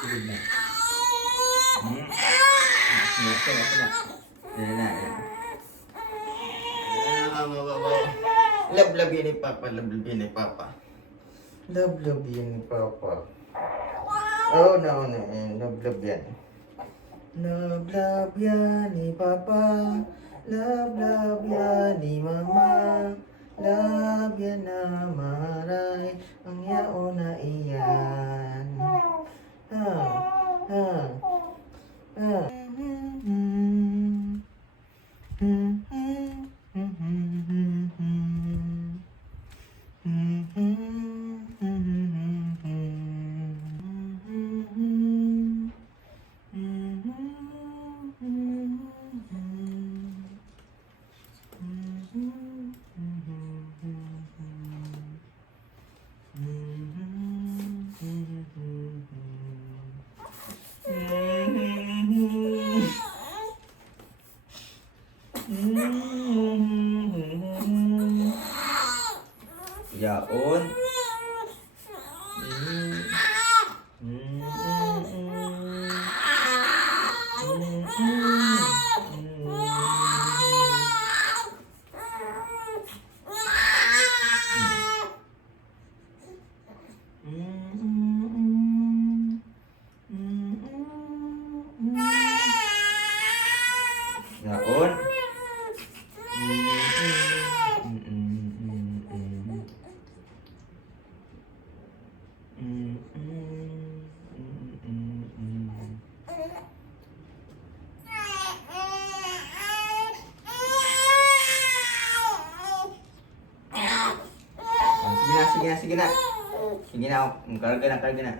Tubig na. Ito na. Yan na. Love yan ni Papa. Love yan ni Papa. Love yan ni Papa. Oh, no. Love yan. Love yan ni Papa. Love yan ni Mama. Love yan na maray. Ang yao na iyan. Yaon. Yaon. Sige na. Karga na.